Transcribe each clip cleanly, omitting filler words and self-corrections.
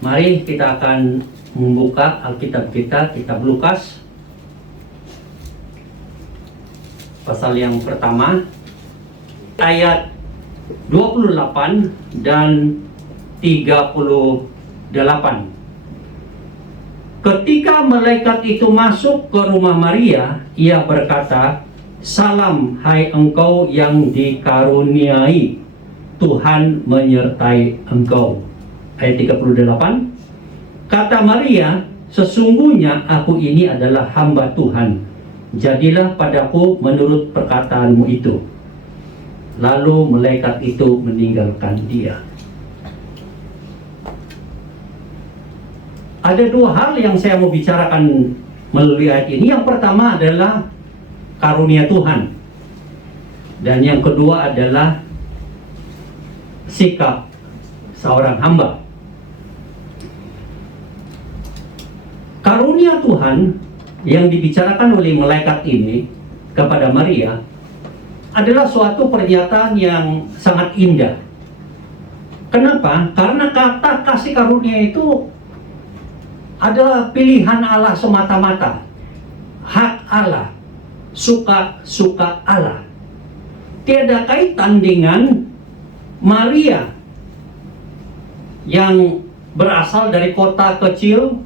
Mari kita akan membuka Alkitab kita, kitab Lukas, pasal yang pertama, ayat 28 dan 38. Ketika malaikat itu masuk ke rumah Maria, ia berkata, "Salam, hai engkau yang dikaruniai, Tuhan menyertai engkau." Ayat 38, kata Maria, "Sesungguhnya aku ini adalah hamba Tuhan, jadilah padaku menurut perkataanmu itu." Lalu malaikat itu meninggalkan dia. Ada dua hal yang saya mau bicarakan melalui ayat ini. Yang pertama adalah karunia Tuhan, dan yang kedua adalah sikap seorang hamba. Karunia Tuhan yang dibicarakan oleh malaikat ini kepada Maria adalah suatu pernyataan yang sangat indah. Kenapa? Karena kata kasih karunia itu adalah pilihan Allah semata-mata, hak Allah, suka Allah. Tiada kaitan dengan Maria yang berasal dari kota kecil,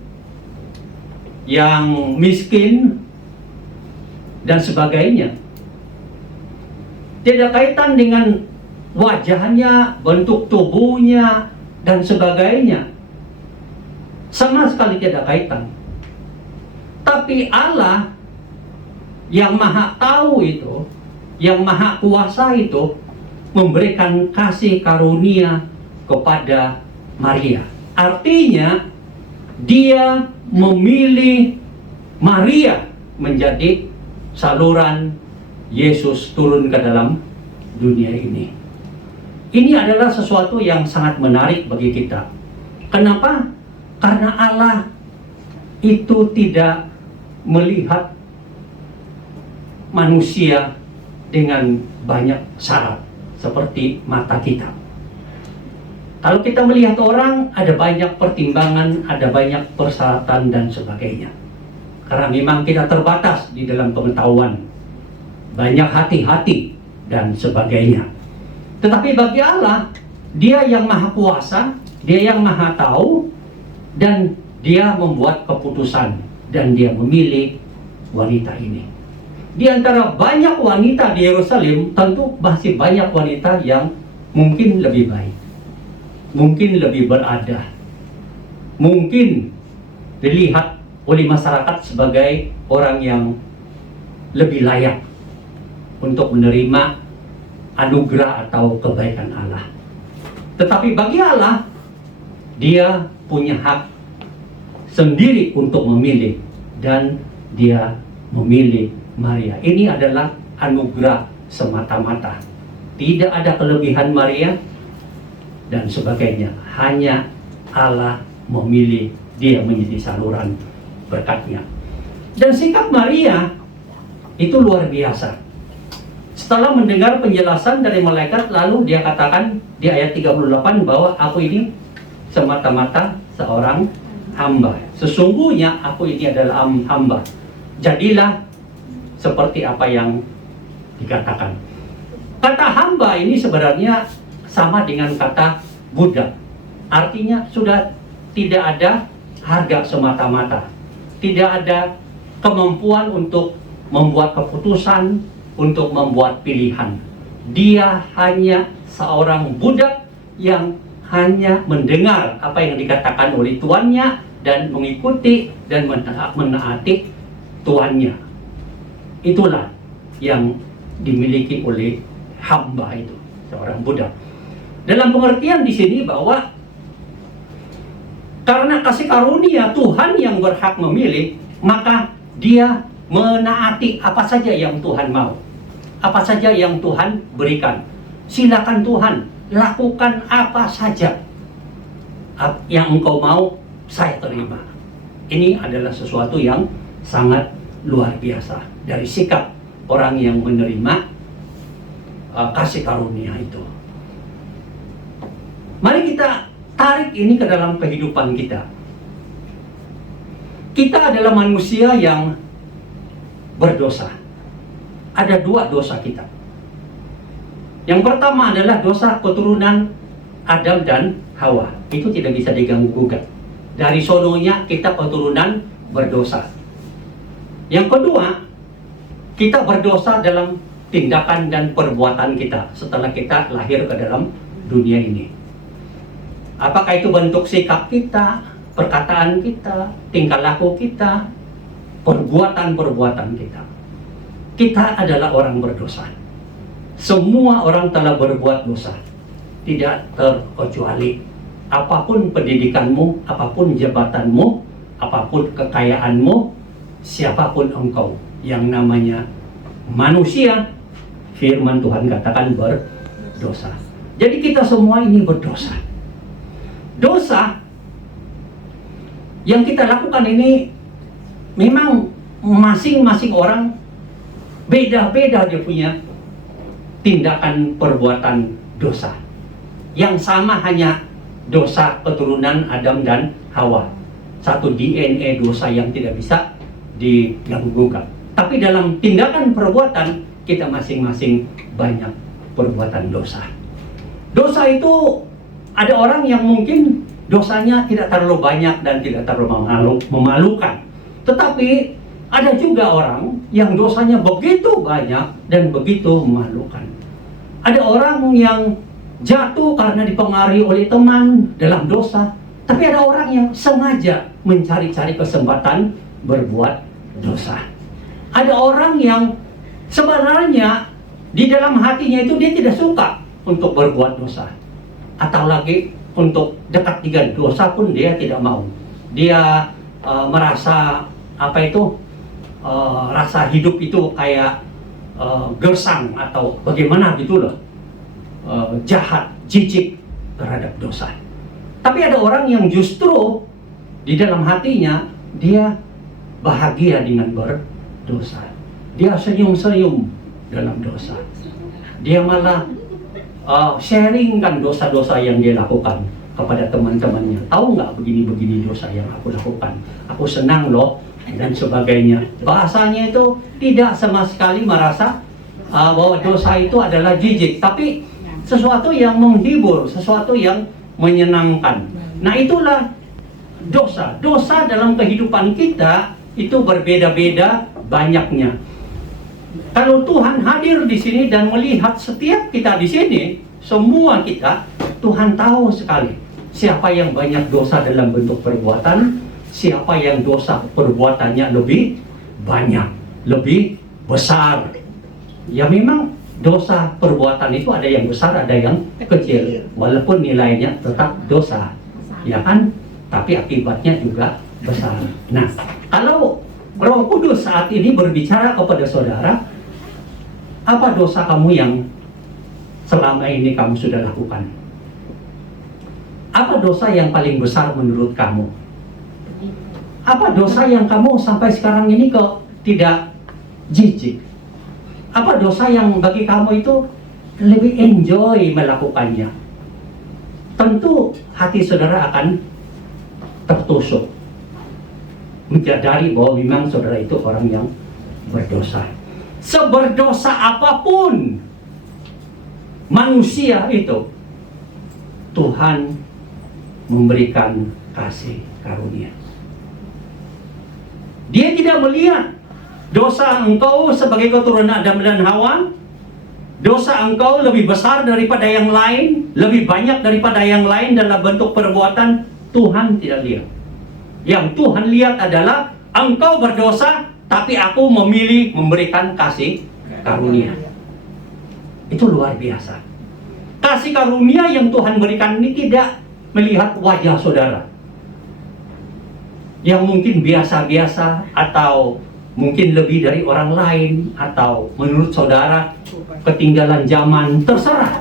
yang miskin, dan sebagainya. Tidak kaitan dengan wajahnya, bentuk tubuhnya, dan sebagainya. Sama sekali tidak kaitan. Tapi Allah yang maha tahu itu, yang maha kuasa itu, memberikan kasih karunia kepada Maria. Artinya, dia memilih Maria menjadi saluran Yesus turun ke dalam dunia ini. Ini adalah sesuatu yang sangat menarik bagi kita. Kenapa? Karena Allah itu tidak melihat manusia dengan banyak syarat seperti mata kita. Kalau kita melihat orang, ada banyak pertimbangan, ada banyak persyaratan dan sebagainya. Karena memang kita terbatas di dalam pengetahuan, banyak hati-hati dan sebagainya. Tetapi bagi Allah, Dia yang maha kuasa, Dia yang maha tahu, dan Dia membuat keputusan, dan Dia memilih wanita ini. Di antara banyak wanita di Yerusalem, tentu masih banyak wanita yang mungkin lebih baik, mungkin lebih berada, mungkin dilihat oleh masyarakat sebagai orang yang lebih layak untuk menerima anugerah atau kebaikan Allah. Tetapi bagi Allah, Dia punya hak sendiri untuk memilih, dan Dia memilih Maria. Ini adalah anugerah semata-mata. Tidak ada kelebihan Maria dan sebagainya. Hanya Allah memilih dia menjadi saluran berkatnya. Dan sikap Maria itu luar biasa. Setelah mendengar penjelasan dari malaikat, lalu dia katakan di ayat 38 bahwa aku ini semata-mata seorang hamba. Sesungguhnya aku ini adalah hamba. Jadilah seperti apa yang dikatakan. Kata hamba ini sebenarnya sama dengan kata budak. Artinya sudah tidak ada harga semata-mata. Tidak ada kemampuan untuk membuat keputusan, untuk membuat pilihan. Dia hanya seorang budak yang hanya mendengar apa yang dikatakan oleh tuannya dan mengikuti dan menaati tuannya. Itulah yang dimiliki oleh hamba itu, seorang budak. Dalam pengertian di sini bahwa karena kasih karunia Tuhan yang berhak memilih, maka dia menaati apa saja yang Tuhan mau, apa saja yang Tuhan berikan. Silakan Tuhan, lakukan apa saja yang engkau mau, saya terima. Ini adalah sesuatu yang sangat luar biasa dari sikap orang yang menerima kasih karunia itu. Mari kita tarik ini ke dalam kehidupan kita. Kita adalah manusia yang berdosa. Ada dua dosa kita. Yang pertama adalah dosa keturunan Adam dan Hawa. Itu tidak bisa diganggu-gugat. Dari sononya kita keturunan berdosa. Yang kedua, kita berdosa dalam tindakan dan perbuatan kita setelah kita lahir ke dalam dunia ini. Apakah itu bentuk sikap kita, perkataan kita, tingkah laku kita, perbuatan-perbuatan kita. Kita adalah orang berdosa. Semua orang telah berbuat dosa, tidak terkecuali. Apapun pendidikanmu, apapun jabatanmu, apapun kekayaanmu, siapapun engkau, yang namanya manusia, firman Tuhan katakan berdosa. Jadi kita semua ini berdosa. Dosa yang kita lakukan ini memang masing-masing orang beda-beda dia punya tindakan perbuatan dosa. Yang sama hanya dosa keturunan Adam dan Hawa. Satu DNA dosa yang tidak bisa diganggu-gugat. Tapi dalam tindakan perbuatan kita masing-masing banyak perbuatan dosa. Dosa itu ada orang yang mungkin dosanya tidak terlalu banyak dan tidak terlalu memalukan. Tetapi ada juga orang yang dosanya begitu banyak dan begitu memalukan. Ada orang yang jatuh karena dipengaruhi oleh teman dalam dosa. Tapi ada orang yang sengaja mencari-cari kesempatan berbuat dosa. Ada orang yang sebenarnya di dalam hatinya itu dia tidak suka untuk berbuat dosa. Atau lagi untuk dekat dengan dosa pun dia tidak mau. Dia merasa rasa hidup itu kayak gersang atau bagaimana gitu loh, jahat, jijik terhadap dosa. Tapi ada orang yang justru di dalam hatinya dia bahagia dengan berdosa. Dia senyum-senyum dalam dosa. Dia malah sharingkan dosa-dosa yang dia lakukan kepada teman-temannya. Tahu nggak begini-begini dosa yang aku lakukan? Aku senang loh dan sebagainya. Bahasanya itu tidak sama sekali merasa bahwa dosa itu adalah jijik, tapi sesuatu yang menghibur, sesuatu yang menyenangkan. Nah, itulah dosa. Dosa dalam kehidupan kita itu berbeda-beda banyaknya. Kalau Tuhan hadir di sini dan melihat setiap kita di sini, semua kita, Tuhan tahu sekali siapa yang banyak dosa dalam bentuk perbuatan, siapa yang dosa perbuatannya lebih banyak, lebih besar. Ya memang dosa perbuatan itu ada yang besar, ada yang kecil. Walaupun nilainya tetap dosa, ya kan? Tapi akibatnya juga besar. Nah, kalau Roh Kudus saat ini berbicara kepada saudara, apa dosa kamu yang selama ini kamu sudah lakukan? Apa dosa yang paling besar menurut kamu? Apa dosa yang kamu sampai sekarang ini kok tidak jijik? Apa dosa yang bagi kamu itu lebih enjoy melakukannya? Tentu hati saudara akan tertusuk, menyadari bahwa memang saudara itu orang yang berdosa. Seberdosa apapun manusia itu, Tuhan memberikan kasih karunia. Dia tidak melihat dosa engkau sebagai keturunan Adam dan Hawa. Dosa engkau lebih besar daripada yang lain, lebih banyak daripada yang lain dalam bentuk perbuatan. Tuhan tidak lihat. Yang Tuhan lihat adalah engkau berdosa, tapi aku memilih memberikan kasih karunia. Itu luar biasa. Kasih karunia yang Tuhan berikan ini tidak melihat wajah saudara yang mungkin biasa-biasa, atau mungkin lebih dari orang lain, atau menurut saudara ketinggalan zaman, terserah.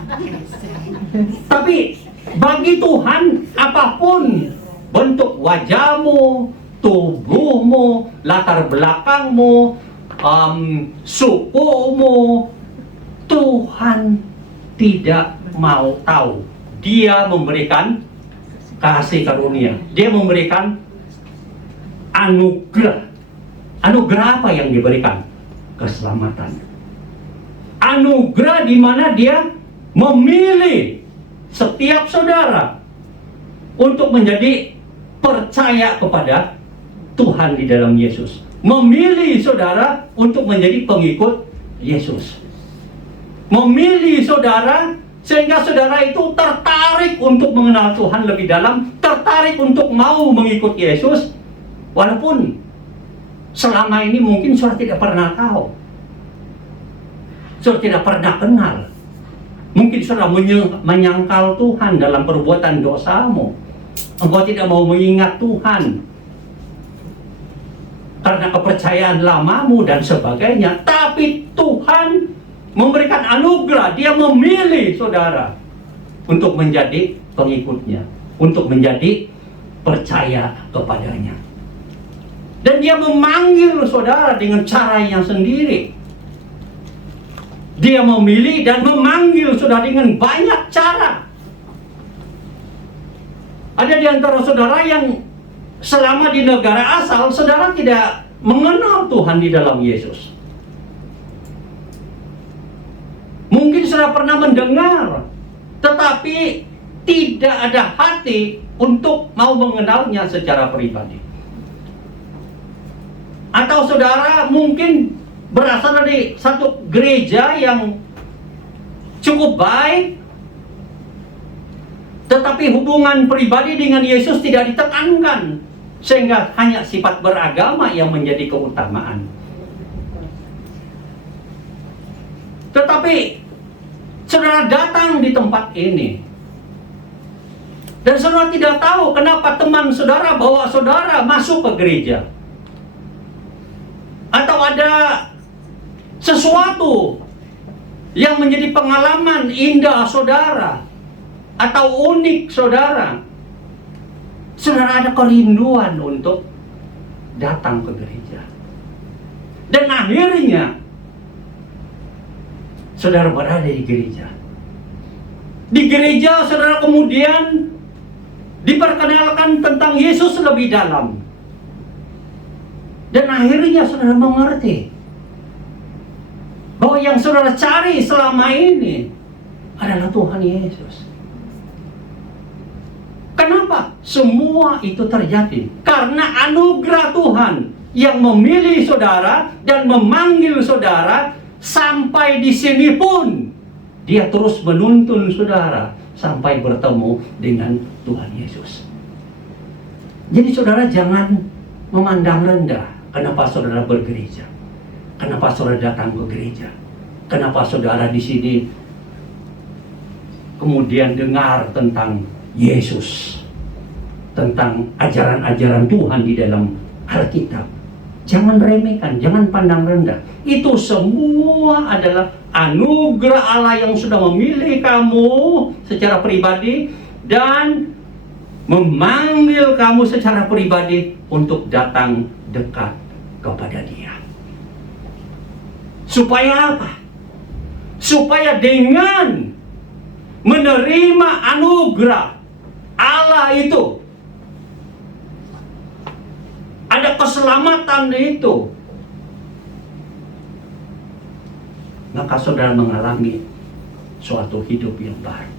Tapi bagi Tuhan, apapun bentuk wajahmu, tubuhmu, latar belakangmu, sukumu, Tuhan tidak mau tahu. Dia memberikan kasih karunia. Dia memberikan anugerah. Anugerah apa yang diberikan? Keselamatan. Anugerah di mana dia memilih setiap saudara untuk menjadi percaya kepada Tuhan di dalam Yesus. Memilih saudara untuk menjadi pengikut Yesus. Memilih saudara sehingga saudara itu tertarik untuk mengenal Tuhan lebih dalam, tertarik untuk mau mengikut Yesus, walaupun selama ini mungkin saudara tidak pernah tahu, saudara tidak pernah kenal. Mungkin saudara menyangkal Tuhan dalam perbuatan dosamu. Engkau tidak mau mengingat Tuhan karena kepercayaan lamamu dan sebagainya. Tapi Tuhan memberikan anugerah. Dia memilih saudara untuk menjadi pengikutnya, untuk menjadi percaya kepadanya. Dan dia memanggil saudara dengan caranya sendiri. Dia memilih dan memanggil saudara dengan banyak cara. Ada di antara saudara yang selama di negara asal, saudara tidak mengenal Tuhan di dalam Yesus. Mungkin saudara pernah mendengar, tetapi tidak ada hati untuk mau mengenalnya secara pribadi. Atau saudara mungkin berasal dari satu gereja yang cukup baik, tetapi hubungan pribadi dengan Yesus tidak ditekankan, sehingga hanya sifat beragama yang menjadi keutamaan. Tetapi saudara datang di tempat ini dan saudara tidak tahu kenapa teman saudara bawa saudara masuk ke gereja, atau ada sesuatu yang menjadi pengalaman indah saudara atau unik saudara. Saudara ada kerinduan untuk datang ke gereja. Dan akhirnya saudara berada di gereja. Di gereja saudara kemudian diperkenalkan tentang Yesus lebih dalam. Dan akhirnya saudara mengerti bahwa yang saudara cari selama ini adalah Tuhan Yesus. Kenapa semua itu terjadi? Karena anugerah Tuhan yang memilih saudara dan memanggil saudara. Sampai di sini pun dia terus menuntun saudara sampai bertemu dengan Tuhan Yesus. Jadi saudara jangan memandang rendah kenapa saudara bergereja, kenapa saudara datang ke gereja, kenapa saudara di sini kemudian dengar tentang Yesus, tentang ajaran-ajaran Tuhan di dalam Alkitab. Jangan remehkan, jangan pandang rendah. Itu semua adalah anugerah Allah yang sudah memilih kamu secara pribadi dan memanggil kamu secara pribadi untuk datang dekat kepada Dia. Supaya apa? Supaya dengan menerima anugerah Allah itu, ada keselamatan itu, maka saudara mengalami suatu hidup yang baru.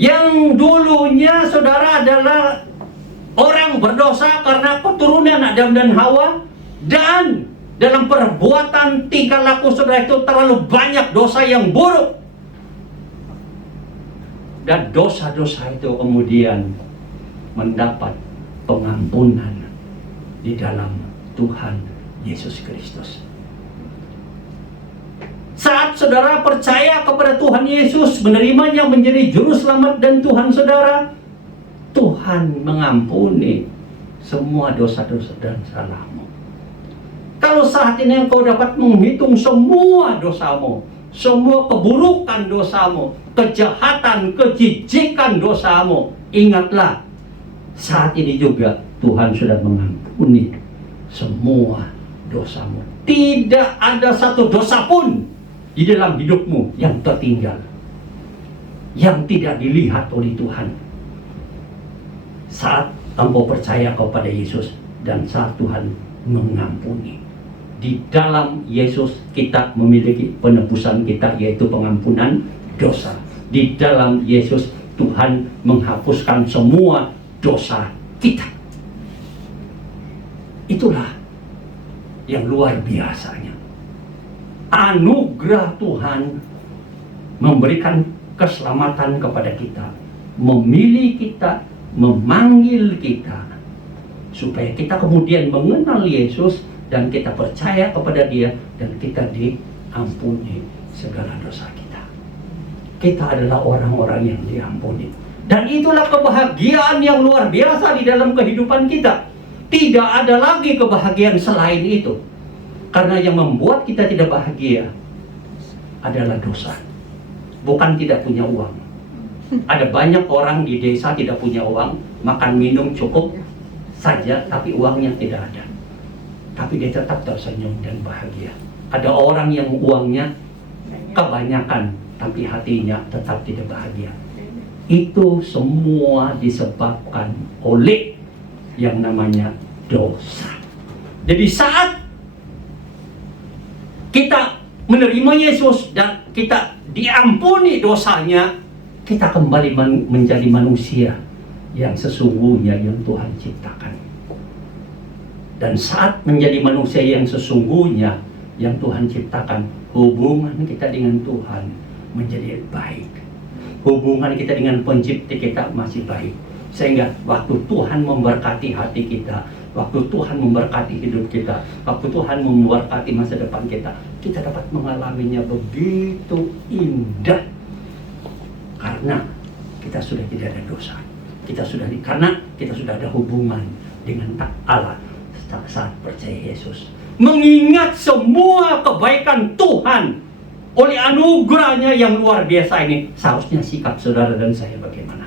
Yang dulunya saudara adalah orang berdosa karena keturunan Adam dan Hawa, dan dalam perbuatan tingkah laku saudara itu terlalu banyak dosa yang buruk, dan dosa-dosa itu kemudian mendapat pengampunan di dalam Tuhan Yesus Kristus. Saat saudara percaya kepada Tuhan Yesus, menerimanya menjadi juru selamat dan Tuhan saudara, Tuhan mengampuni semua dosa-dosa dan salahmu. Kalau saat ini engkau dapat menghitung semua dosamu, semua keburukan dosamu, kejahatan, kejijikan dosamu, ingatlah, saat ini juga Tuhan sudah mengampuni semua dosamu. Tidak ada satu dosa pun di dalam hidupmu yang tertinggal, yang tidak dilihat oleh Tuhan. saat engkau percaya kepada Yesus dan saat Tuhan mengampuni. Di dalam Yesus kita memiliki penebusan kita, yaitu pengampunan dosa. Di dalam Yesus Tuhan menghapuskan semua dosa kita. Itulah yang luar biasanya. Anugerah Tuhan memberikan keselamatan kepada kita, memilih kita, memanggil kita, supaya kita kemudian mengenal Yesus dan kita percaya kepada Dia dan kita diampuni segala dosa kita. Kita adalah orang-orang yang diampuni. Dan itulah kebahagiaan yang luar biasa di dalam kehidupan kita. Tidak ada lagi kebahagiaan selain itu. Karena yang membuat kita tidak bahagia adalah dosa. Bukan tidak punya uang. Ada banyak orang di desa tidak punya uang, makan minum cukup saja, tapi uangnya tidak ada. Tapi dia tetap tersenyum dan bahagia. Ada orang yang uangnya kebanyakan, tapi hatinya tetap tidak bahagia. Itu semua disebabkan oleh yang namanya dosa. Jadi saat kita menerima Yesus dan kita diampuni dosanya, kita kembali menjadi manusia yang sesungguhnya yang Tuhan ciptakan. Dan saat menjadi manusia yang sesungguhnya yang Tuhan ciptakan, hubungan kita dengan Tuhan menjadi baik. Hubungan kita dengan pencipta kita masih baik. Sehingga waktu Tuhan memberkati hati kita, waktu Tuhan memberkati hidup kita, waktu Tuhan memberkati masa depan kita, kita dapat mengalaminya begitu indah. Karena kita sudah tidak ada dosa. Karena kita sudah ada hubungan dengan Allah saat percaya Yesus. Mengingat semua kebaikan Tuhan oleh anugerahnya yang luar biasa ini, seharusnya sikap saudara dan saya bagaimana?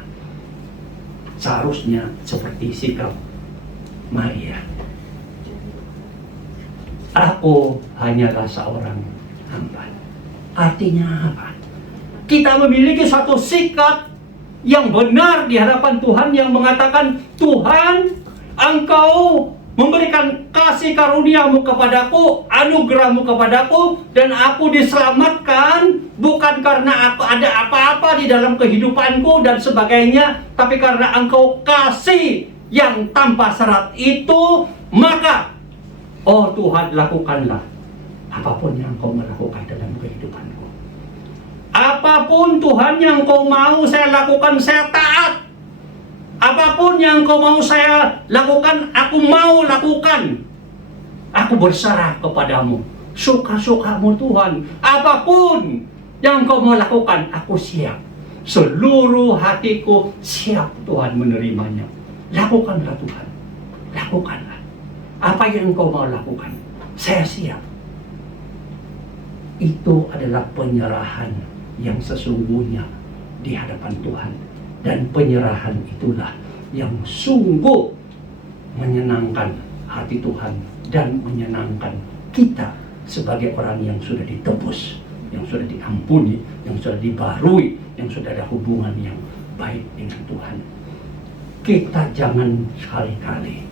Seharusnya seperti sikap Maria. Aku hanyalah seorang hamba. Artinya apa? Kita memiliki suatu sikap yang benar di hadapan Tuhan, yang mengatakan, Tuhan, Engkau memberikan kasih karuniamu kepadaku, anugerahmu kepadaku, dan aku diselamatkan bukan karena aku ada apa-apa di dalam kehidupanku dan sebagainya, tapi karena Engkau kasih yang tanpa syarat itu, maka oh Tuhan, lakukanlah apapun yang Engkau melakukan dalam kehidupanku. Apapun Tuhan yang Kau mau saya lakukan, saya taat. Apapun yang Kau mau saya lakukan, aku mau lakukan. Aku berserah kepadamu. Suka-sukamu Tuhan. Apapun yang Kau mau lakukan, aku siap. Seluruh hatiku siap Tuhan menerimanya. Lakukanlah Tuhan. Lakukanlah. Apa yang Kau mau lakukan, saya siap. Itu adalah penyerahan yang sesungguhnya di hadapan Tuhan. Dan penyerahan itulah yang sungguh menyenangkan hati Tuhan dan menyenangkan kita sebagai orang yang sudah ditebus, yang sudah diampuni, yang sudah dibarui, yang sudah ada hubungan yang baik dengan Tuhan. Kita jangan sekali-kali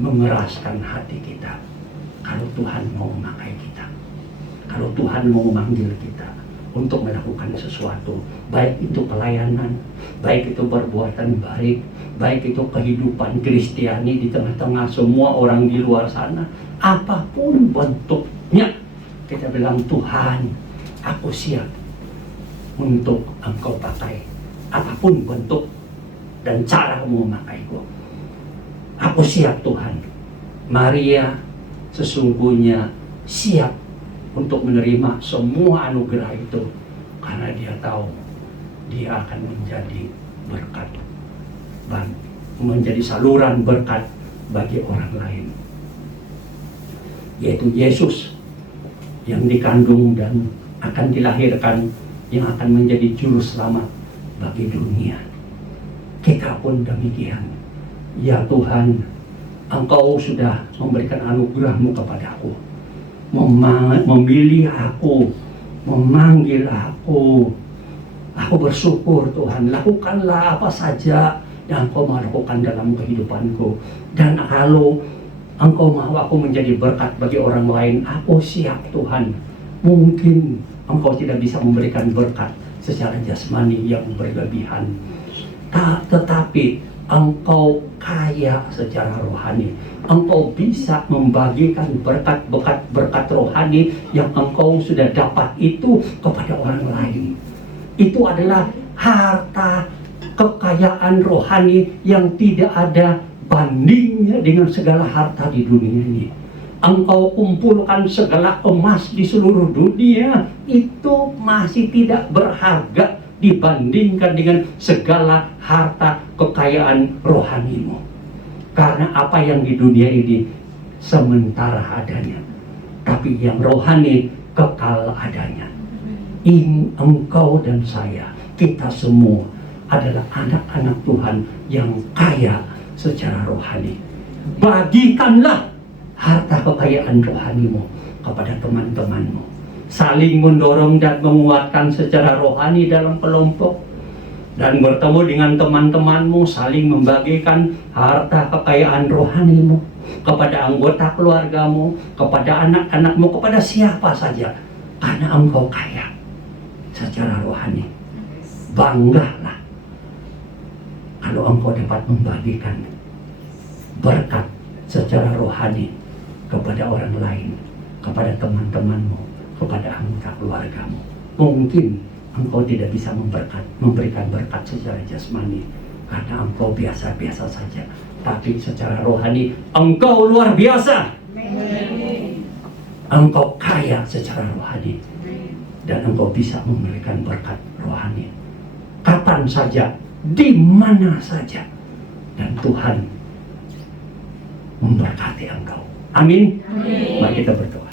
mengeraskan hati kita kalau Tuhan mau memakai kita, kalau Tuhan mau memanggil kita untuk melakukan sesuatu, baik itu pelayanan, baik itu perbuatan baik, baik itu kehidupan Kristiani di tengah-tengah semua orang di luar sana, apapun bentuknya, kita bilang, Tuhan, aku siap untuk Engkau pakai, apapun bentuk dan caramu memakaiku. Aku siap Tuhan. Maria sesungguhnya siap untuk menerima semua anugerah itu, karena dia tahu dia akan menjadi berkat, menjadi saluran berkat bagi orang lain, yaitu Yesus yang dikandung dan akan dilahirkan, yang akan menjadi juru selamat bagi dunia. Kita pun demikian. Ya Tuhan, Engkau sudah memberikan anugerah-Mu kepadaku, memilih aku, memanggil aku. Aku bersyukur Tuhan, lakukanlah apa saja yang Engkau mau lakukan dalam kehidupanku. Dan kalau Engkau mau aku menjadi berkat bagi orang lain, aku siap Tuhan. Mungkin Engkau tidak bisa memberikan berkat secara jasmani yang berlebihan, tetapi Engkau kaya secara rohani. Engkau bisa membagikan berkat rohani yang Engkau sudah dapat itu kepada orang lain. Itu adalah harta kekayaan rohani yang tidak ada bandingnya dengan segala harta di dunia ini. Engkau kumpulkan segala emas di seluruh dunia, itu masih tidak berharga dibandingkan dengan segala harta kekayaan rohanimu. Karena apa yang di dunia ini sementara adanya, tapi yang rohani kekal adanya. Engkau dan saya, kita semua adalah anak-anak Tuhan yang kaya secara rohani. Bagikanlah harta kekayaan rohanimu kepada teman-temanmu. Saling mendorong dan menguatkan secara rohani dalam kelompok. Dan bertemu dengan teman-temanmu, saling membagikan harta kekayaan rohanimu kepada anggota keluargamu, kepada anak-anakmu, kepada siapa saja. Karena engkau kaya secara rohani. Banggalah kalau engkau dapat membagikan berkat secara rohani kepada orang lain, kepada teman-temanmu, kepada anggota keluargamu. Mungkin engkau tidak bisa memberikan berkat secara jasmani karena engkau biasa-biasa saja, tapi secara rohani engkau luar biasa. Engkau kaya secara rohani dan engkau bisa memberikan berkat rohani kapan saja, di mana saja, dan Tuhan memberkati engkau. Amin. Mari kita berdoa.